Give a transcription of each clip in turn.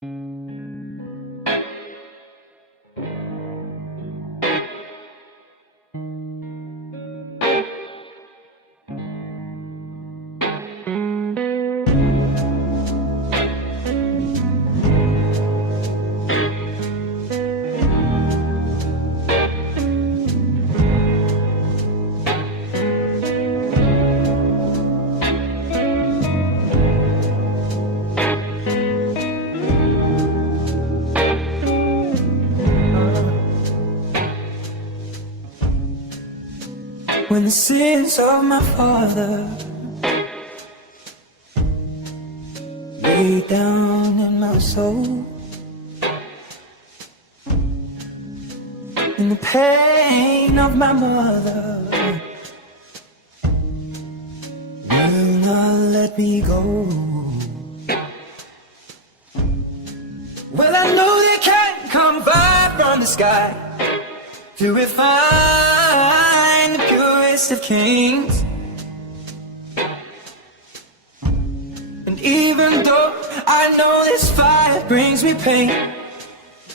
When the sins of my father lay down in my soul, and the pain of my mother will not let me go. Well, I know they can't come fire from the sky to refine the purest of kings. And even though I know this fire brings me pain,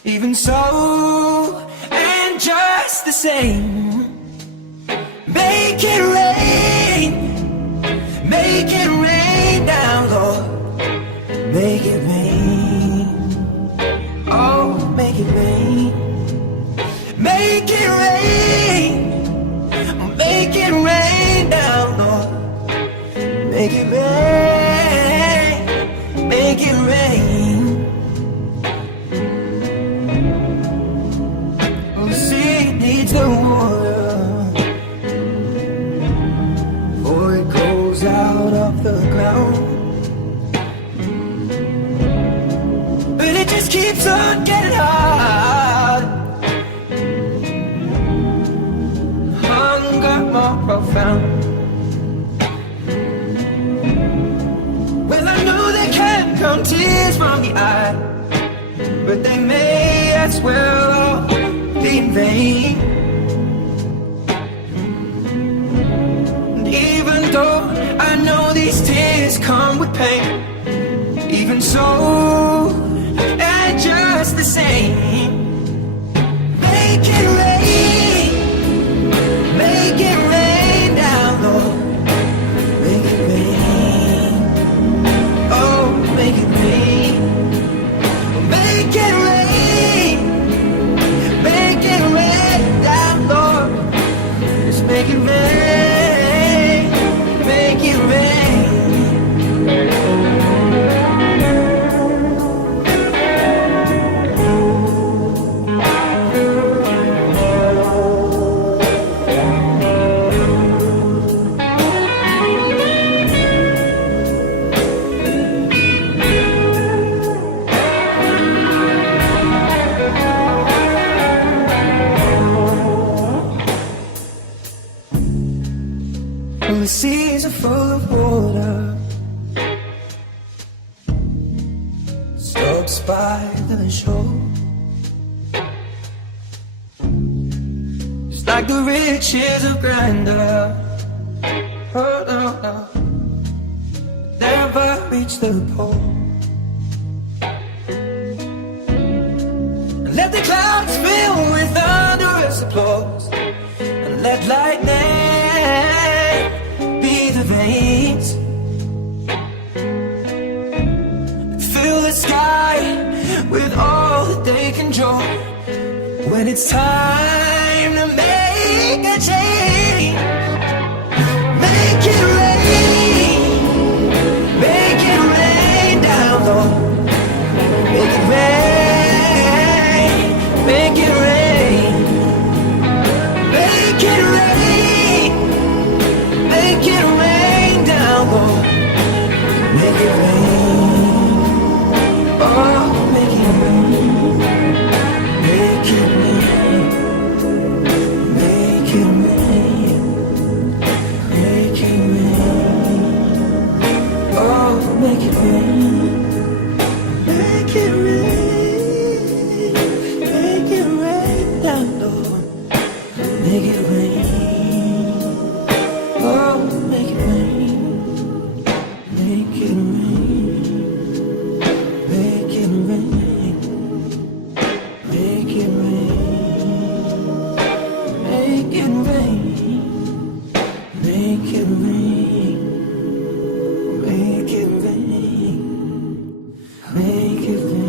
even so, and just the same, make it rain down, Lord, make it rain, oh, make it rain. Make it rain down, Lord. Make it rain. Oh, the sea needs the water, for it goes out of the ground. But it just keeps on getting hard. More profound. Well, I know they can't come tears from the eye, but they may as well all be in vain. And even though I know these tears come with pain, even so, and just the same, make it rain. Make it rain down, Lord. Make it rain. Oh, make it rain. Make it rain. Make it rain down, Lord. Just make it rain. Make it rain. The seas are full of water, stoked by the shore. Just like the riches of grandeur, oh no, no, never reach the pole. And let the clouds fill with thunderous applause, and let lightning veins fill the sky with all that they can draw. When it's time to make a change, make it rain down, Lord. Make it rain, make it rain, make it rain, make it rain down, Lord. Make it rain, oh, make it rain, make it rain, make it rain. kicking.